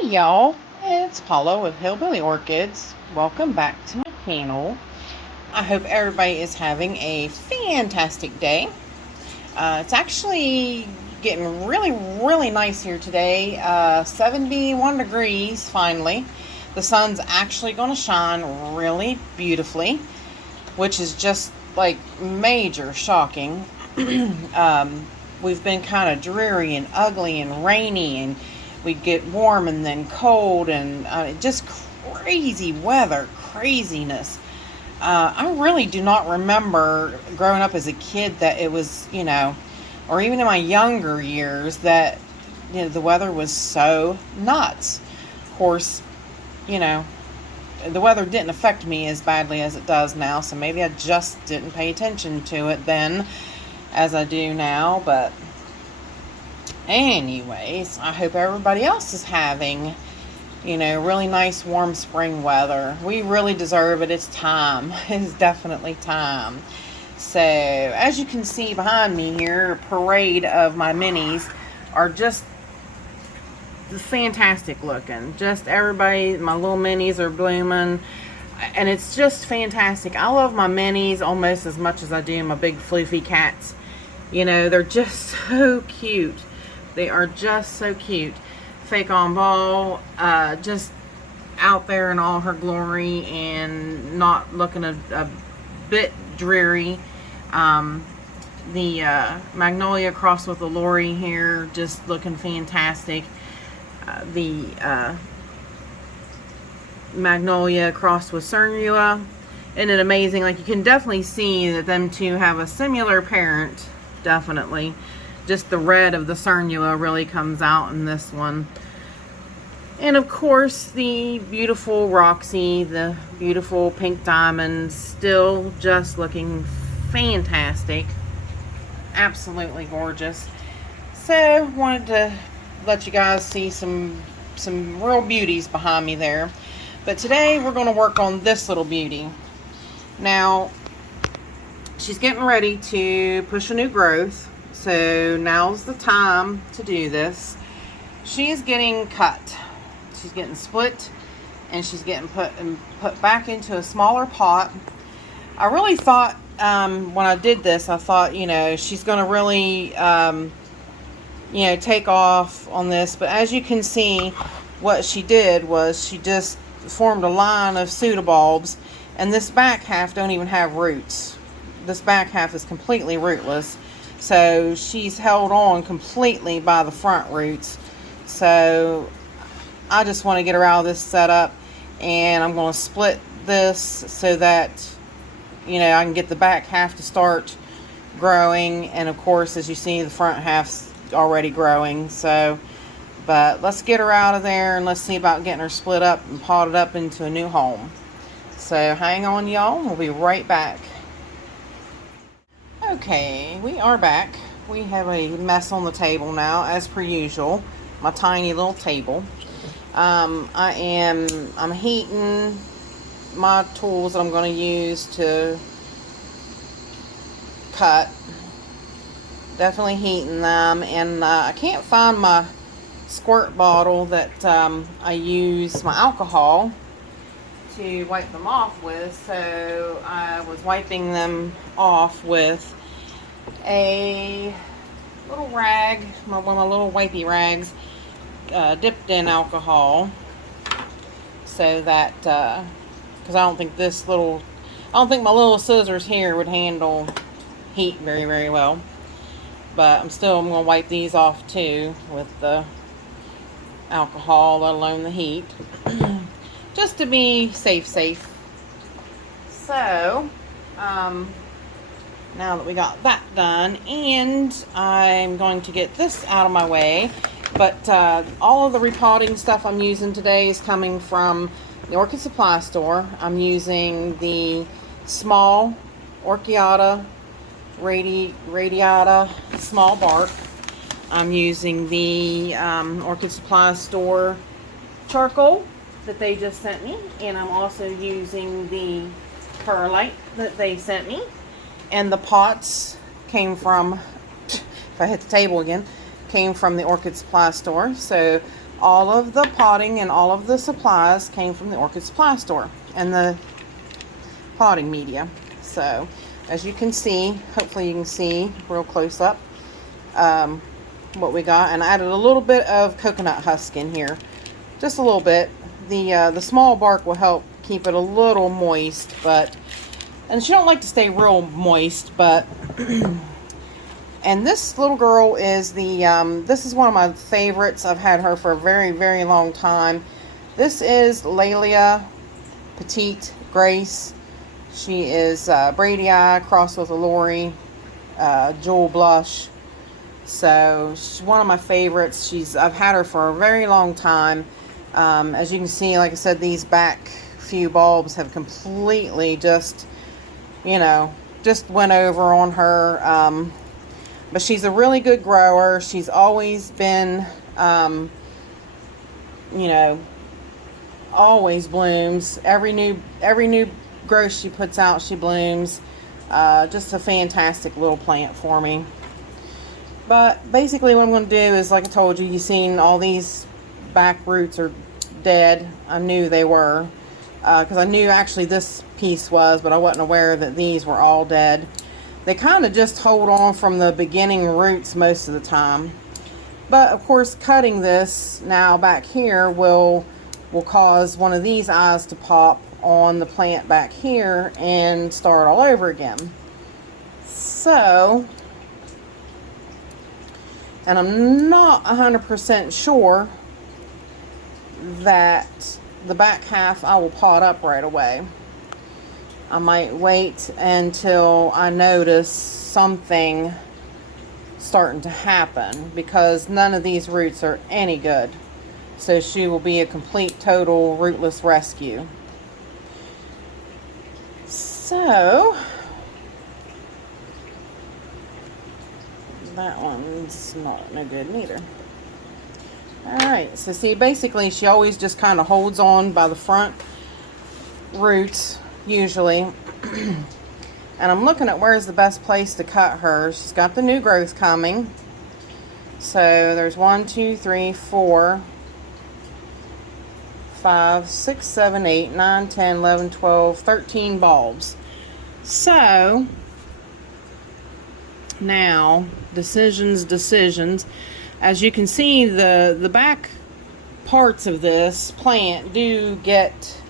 Hey y'all, it's Paula with Hillbilly Orchids. Welcome back to my channel. I hope everybody is having a fantastic day. It's actually getting really nice here today. 71 degrees finally. The sun's actually going to shine really beautifully, which is just like major shocking. We've been kind of dreary and ugly and rainy, and we'd get warm and then cold, and just crazy weather, craziness. I really do not remember growing up as a kid that it was, or even in my younger years that, the weather was so nuts. Of course, the weather didn't affect me as badly as it does now, so maybe I just didn't pay attention to it then as I do now. But anyways, I hope everybody else is having, really nice warm spring weather. We really deserve it. It's time. It's definitely time. So, as you can see behind me here, a parade of my minis are just fantastic looking. Just everybody, my little minis are blooming, and it's just fantastic. I love my minis almost as much as I do my big floofy cats. They're just so cute. They are just so cute. Fake on ball, just out there in all her glory and not looking a bit dreary. The Magnolia crossed with the Lori here, just looking fantastic. The Magnolia crossed with Cernula. Isn't it amazing? Like, you can definitely see that them two have a similar parent. Definitely. Just the red of the Cernula really comes out in this one. And of course, the beautiful Roxy, the beautiful pink diamonds, still just looking fantastic. Absolutely gorgeous. So, wanted to let you guys see some real beauties behind me there. But today, we're going to work on this little beauty. Now, she's getting ready to push a new growth. So now's the time to do this. She's getting cut. She's getting split, and she's getting put back into a smaller pot. I really thought, when I did this, I thought, she's going to really, take off on this. But as you can see, what she did was she just formed a line of pseudobulbs, and this back half don't even have roots. This back half is completely rootless. So she's held on completely by the front roots. So I just want to get her out of this setup, and I'm going to split this so that, I can get the back half to start growing. And of course, as you see, the front half's already growing. So, but let's get her out of there, and let's see about getting her split up and potted up into a new home. So hang on, y'all. We'll be right back. Okay, we are back. We have a mess on the table now, as per usual. My tiny little table. I'm heating my tools that I'm going to use to cut. Definitely heating them, and I can't find my squirt bottle that I use my alcohol to wipe them off with, so I was wiping them off with a little rag, one of my little wipey rags, dipped in alcohol, so that because I don't think my little scissors here would handle heat very well. But I'm going to wipe these off too with the alcohol, let alone the heat. Just to be safe. So, now that we got that done, and I'm going to get this out of my way, but all of the repotting stuff I'm using today is coming from the Orchid Supply Store. I'm using the small Orchiata radiata small bark. I'm using the Orchid Supply Store charcoal that they just sent me, and I'm also using the perlite that they sent me. And the pots came from, if I hit the table again, came from the Orchid Supply Store. So all of the potting and all of the supplies came from the Orchid Supply Store and the potting media. So as you can see, hopefully you can see real close up what we got. And I added a little bit of coconut husk in here, just a little bit. The small bark will help keep it a little moist, and she don't like to stay real moist, but and this little girl is this is one of my favorites. I've had her for a very, very long time. This is Laelia Petite Grace. She is Brady Eye crossed with a Lori Jewel Blush. So she's one of my favorites. I've had her for a very long time. As you can see, like I said, these back few bulbs have completely just went over on her. But she's a really good grower. She's always been, always blooms. Every new growth she puts out, she blooms. Just a fantastic little plant for me. But basically what I'm going to do is, like I told you, you've seen all these back roots are dead. I knew they were, because I knew actually this piece was, but I wasn't aware that these were all dead. They kind of just hold on from the beginning roots most of the time. But of course, cutting this now back here will cause one of these eyes to pop on the plant back here and start all over again. So, and I'm not 100% sure that the back half I will pot up right away. I might wait until I notice something starting to happen, because none of these roots are any good. So she will be a complete, total rootless rescue. So that one's not no good neither. Alright, so see, basically she always just kind of holds on by the front roots usually. And I'm looking at where's the best place to cut her. She's got the new growth coming. So there's 1, 2, 3, 4, 5, 6, 7, 8, 9, 10, 11, 12, 13 bulbs. So now decisions. As you can see, the back parts of this plant do get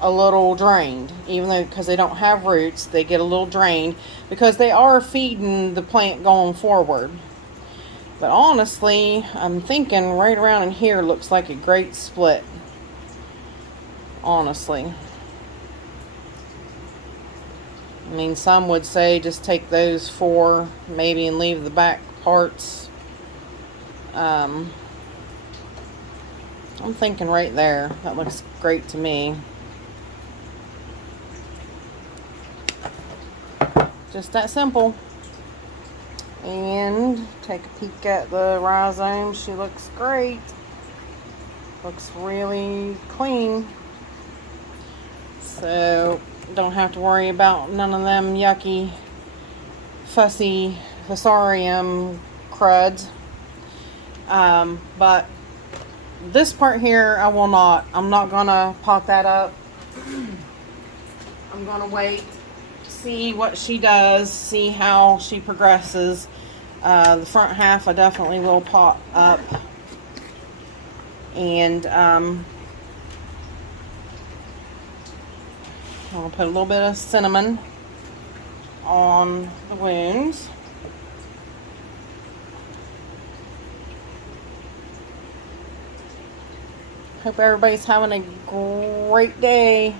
a little drained, even though, because they don't have roots, they get a little drained because they are feeding the plant going forward. But honestly, I'm thinking right around in here looks like a great split, honestly. I mean, some would say just take those 4 maybe and leave the back parts. I'm thinking right there, that looks great to me. Just that simple. And take a peek at the rhizome. She looks great. Looks really clean. So don't have to worry about none of them yucky, fussy fusarium cruds. But this part here, I'm not gonna pot that up. I'm gonna wait, see what she does, see how she progresses. The front half I definitely will pot up. And I'll put a little bit of cinnamon on the wounds. Hope everybody's having a great day.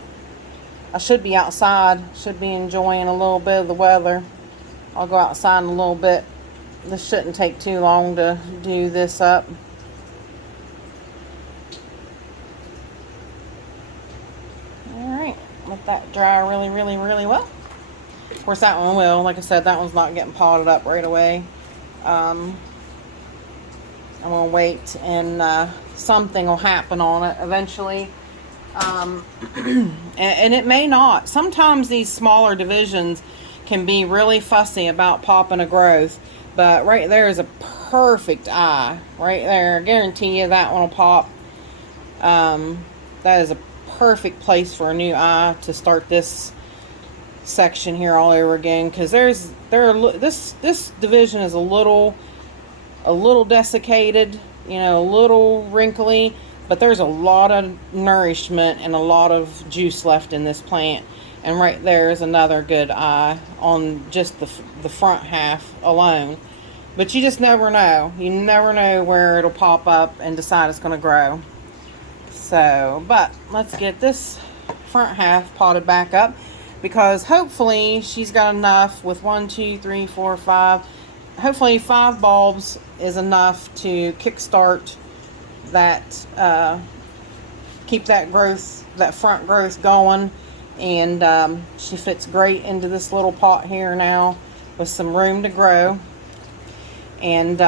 I should be outside, should be enjoying a little bit of the weather. I'll go outside in a little bit. This shouldn't take too long to do this up. Alright, let that dry really, really, really well. Of course that one will. Like I said, that one's not getting potted up right away. I'm going to wait and something will happen on it eventually. And it may not. Sometimes these smaller divisions can be really fussy about popping a growth. But right there is a perfect eye. Right there. I guarantee you that one will pop. That is a perfect place for a new eye to start this section here all over again. Because this division is a little desiccated. You know, a little wrinkly. But there's a lot of nourishment and a lot of juice left in this plant. And right there is another good eye on just the front half alone. But you just never know. You never know where it'll pop up and decide it's going to grow. So, but let's get this front half potted back up. Because hopefully she's got enough with 1, 2, 3, 4, 5. Hopefully 5 bulbs is enough to kickstart that, keep that growth, that front growth going. And she fits great into this little pot here now with some room to grow. And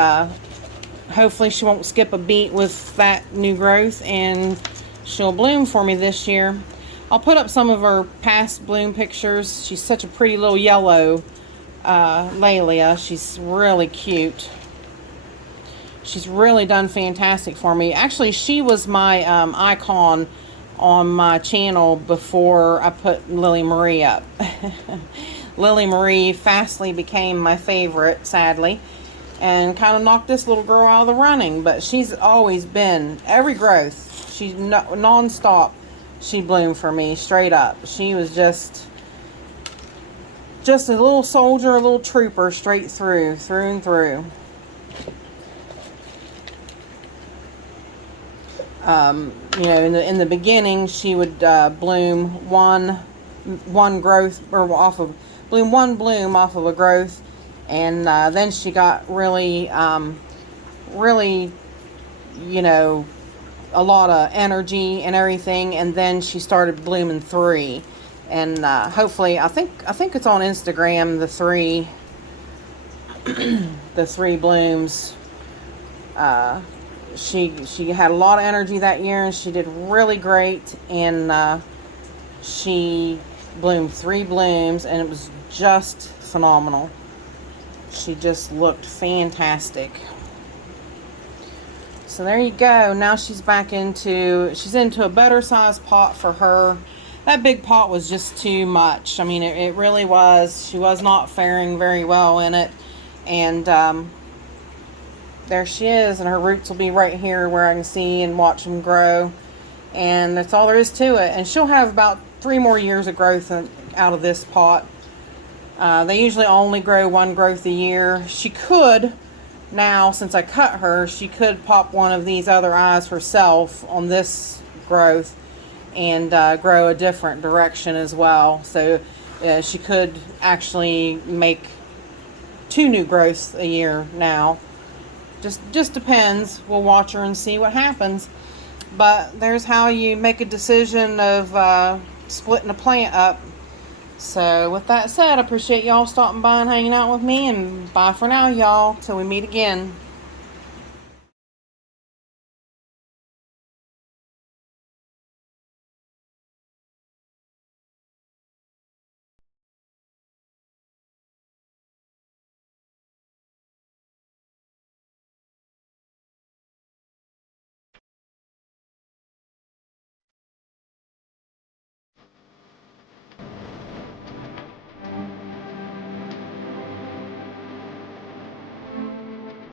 hopefully she won't skip a beat with that new growth, and she'll bloom for me this year. I'll put up some of her past bloom pictures. She's such a pretty little yellow Laelia. She's really cute. She's really done fantastic for me. Actually, she was my icon on my channel before I put Lily Marie up. Lily Marie fastly became my favorite, sadly, and kind of knocked this little girl out of the running. But she's always been, every growth, she's non-stop, she bloomed for me, straight up. She was just a little soldier, a little trooper, straight through and through. You know, in the beginning, she would bloom one growth, or bloom one bloom off of a growth, and then she got really, you know, a lot of energy and everything, and then she started blooming 3, and hopefully, I think it's on Instagram, the 3, the 3 blooms. She had a lot of energy that year, and she did really great, and she bloomed 3 blooms, and it was just phenomenal. She just looked fantastic. So there you go. Now she's into a better sized pot for her. That big pot was just too much. I mean, it really was. She was not faring very well in it, and there she is, and her roots will be right here where I can see and watch them grow. And that's all there is to it. And she'll have about 3 more years of growth out of this pot. They usually only grow 1 growth a year. She could, now since I cut her, she could pop one of these other eyes herself on this growth and grow a different direction as well. So she could actually make 2 new growths a year now. Just depends. We'll watch her and see what happens. But there's how you make a decision of splitting a plant up. So with that said, I appreciate y'all stopping by and hanging out with me. And bye for now, y'all. Till we meet again.